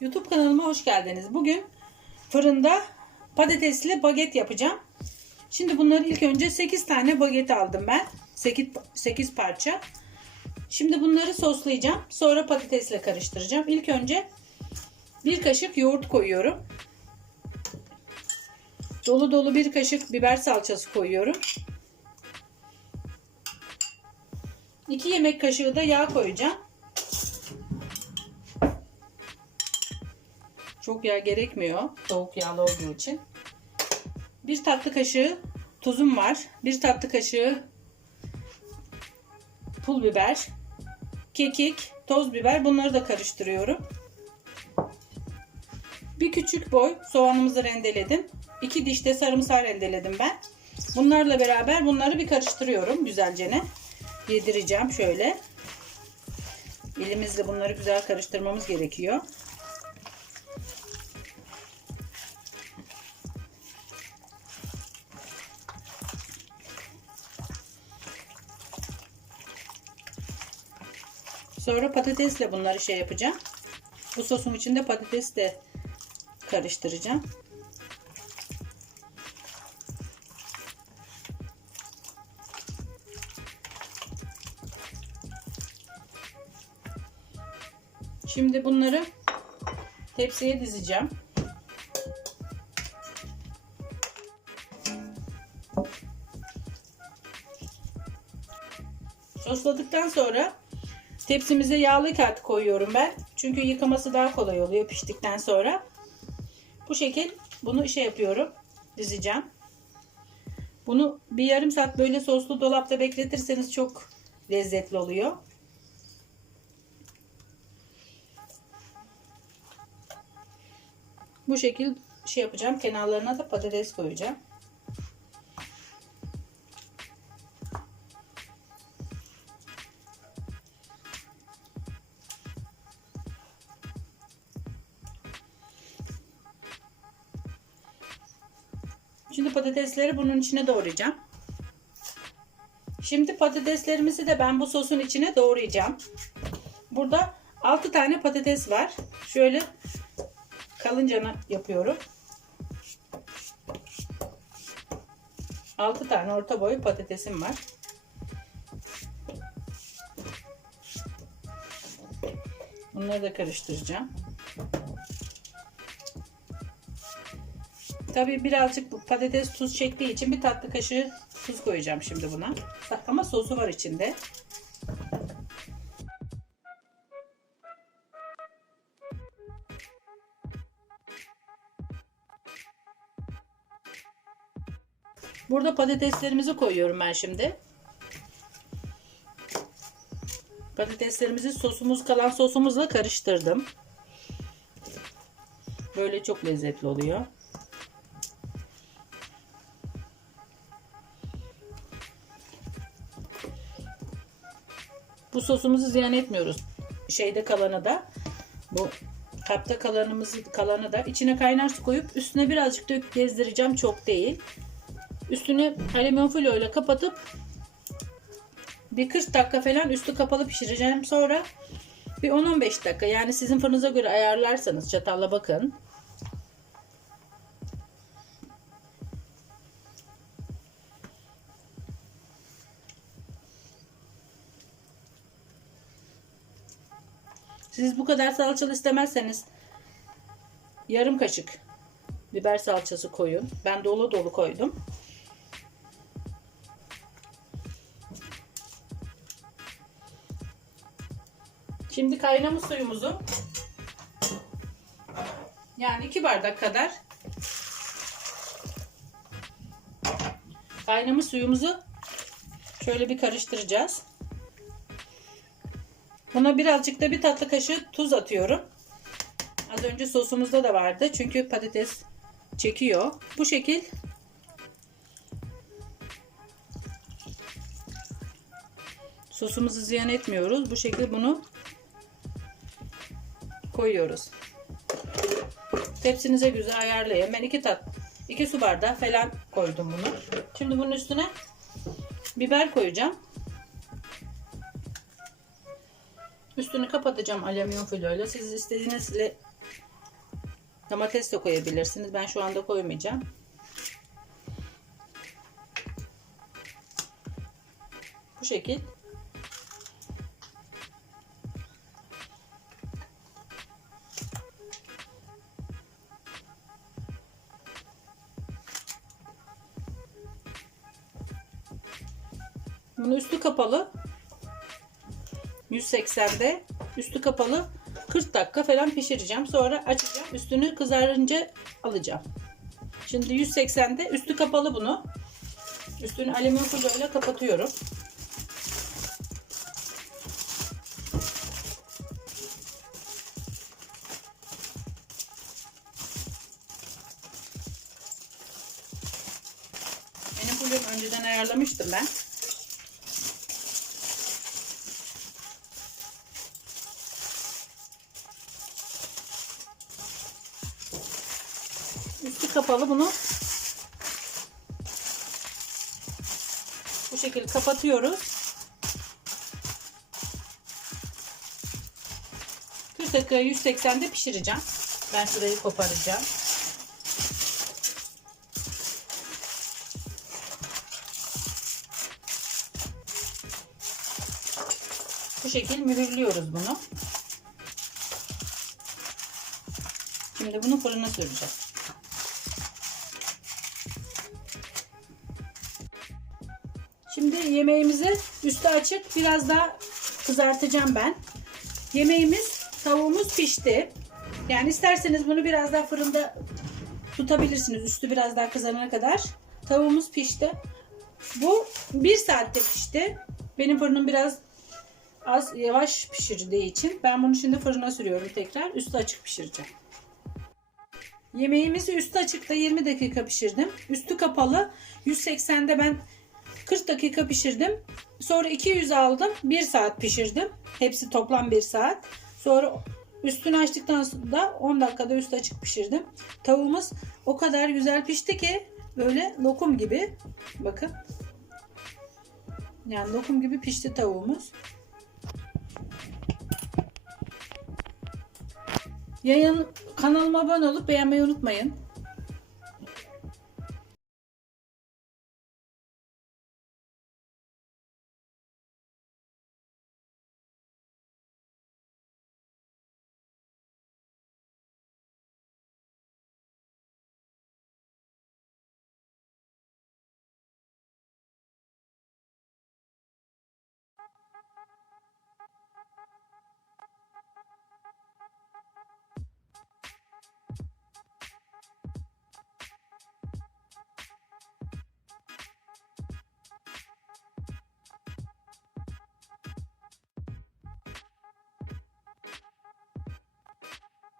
YouTube kanalıma hoş geldiniz. Bugün fırında patatesli baget yapacağım. Şimdi bunları ilk önce 8 tane baget aldım ben. 8, 8 parça. Şimdi bunları soslayacağım. Sonra patatesle karıştıracağım. İlk önce bir kaşık yoğurt koyuyorum. Dolu dolu bir kaşık biber salçası koyuyorum. 2 yemek kaşığı da yağ koyacağım. Çok yağ gerekmiyor tavuk yağlı olduğu için. Bir tatlı kaşığı tuzum var. Bir tatlı kaşığı pul biber, kekik, toz biber bunları da karıştırıyorum. Bir küçük boy soğanımızı rendeledim. İki diş de sarımsak rendeledim ben. Bunlarla beraber bunları bir karıştırıyorum güzelce ne. Yedireceğim şöyle. Elimizle bunları güzel karıştırmamız gerekiyor. Sonra patatesle bunları şey yapacağım. Bu sosun içinde patates de karıştıracağım. Şimdi bunları tepsiye dizeceğim. Sosladıktan sonra tepsimize yağlı kağıt koyuyorum ben. Çünkü yıkaması daha kolay oluyor piştikten sonra. Bu şekil bunu şey yapıyorum. Dizeceğim. Bunu bir yarım saat böyle soslu dolapta bekletirseniz çok lezzetli oluyor. Bu şekil şey yapacağım. Kenarlarına da patates koyacağım. Şimdi patatesleri bunun içine doğrayacağım. Şimdi patateslerimizi de ben bu sosun içine doğrayacağım. Burada 6 tane patates var. Şöyle kalıncana yapıyorum. 6 tane orta boy patatesim var. Bunları da karıştıracağım. Tabii birazcık bu patates tuz çektiği için bir tatlı kaşığı tuz koyacağım şimdi buna. Ama sosu var içinde. Burada patateslerimizi koyuyorum ben şimdi. Patateslerimizi sosumuz kalan sosumuzla karıştırdım. Böyle çok lezzetli oluyor. Bu sosumuzu ziyan etmiyoruz. Şeyde kalanı da bu kapta kalanımızı kalanı da içine kaynar su koyup üstüne birazcık dök gezdireceğim çok değil. Üstünü alüminyum folyo ile kapatıp bir 40 dakika falan üstü kapalı pişireceğim. Sonra bir 10-15 dakika yani sizin fırınıza göre ayarlarsanız çatalla bakın. Siz bu kadar salçalı istemezseniz yarım kaşık biber salçası koyun. Ben dolu dolu koydum. Şimdi kaynamış suyumuzu yani 2 bardak kadar kaynamış suyumuzu şöyle bir karıştıracağız. Buna birazcık da bir tatlı kaşığı tuz atıyorum. Az önce sosumuzda da vardı. Çünkü patates çekiyor. Bu şekil sosumuzu ziyan etmiyoruz. Bu şekilde bunu koyuyoruz. Tepsinize güzel ayarlayın. Ben iki tat, iki su bardağı falan koydum bunu. Şimdi bunun üstüne biber koyacağım. Üstünü kapatacağım alüminyum folyoyla. Siz istediğinizle Domates de koyabilirsiniz. Ben şu anda koymayacağım. Bu şekil. Bunu üstü kapalı 180'de üstü kapalı 40 dakika falan pişireceğim. Sonra açacağım. Üstünü kızarınca alacağım. Şimdi 180'de üstü kapalı bunu. Üstünü alüminyum folyoyla kapatıyorum. Benim folyom önceden ayarlamıştım ben. Üstü kapalı bunu bu şekilde kapatıyoruz. 40 dakika 180'de pişireceğim. Ben şurayı koparacağım. Bu şekil mühürlüyoruz bunu. Şimdi bunu fırına süreceğim. Şimdi yemeğimizi üstü açık biraz daha kızartacağım ben. Yemeğimiz tavuğumuz pişti. Yani isterseniz bunu biraz daha fırında tutabilirsiniz. Üstü biraz daha kızarana kadar. Tavuğumuz pişti. Bu bir saatte pişti. Benim fırınım biraz az yavaş pişirdiği için ben bunu şimdi fırına sürüyorum tekrar. Üstü açık pişireceğim. Yemeğimizi üstü açıkta 20 dakika pişirdim. Üstü kapalı 180'de ben 40 dakika pişirdim. Sonra 200 aldım. 1 saat pişirdim. Hepsi toplam 1 saat. Sonra üstünü açtıktan sonra 10 dakikada üstü açık pişirdim. Tavuğumuz o kadar güzel pişti ki böyle lokum gibi. Bakın. Yani lokum gibi pişti tavuğumuz. Yayın kanalıma abone olup beğenmeyi unutmayın.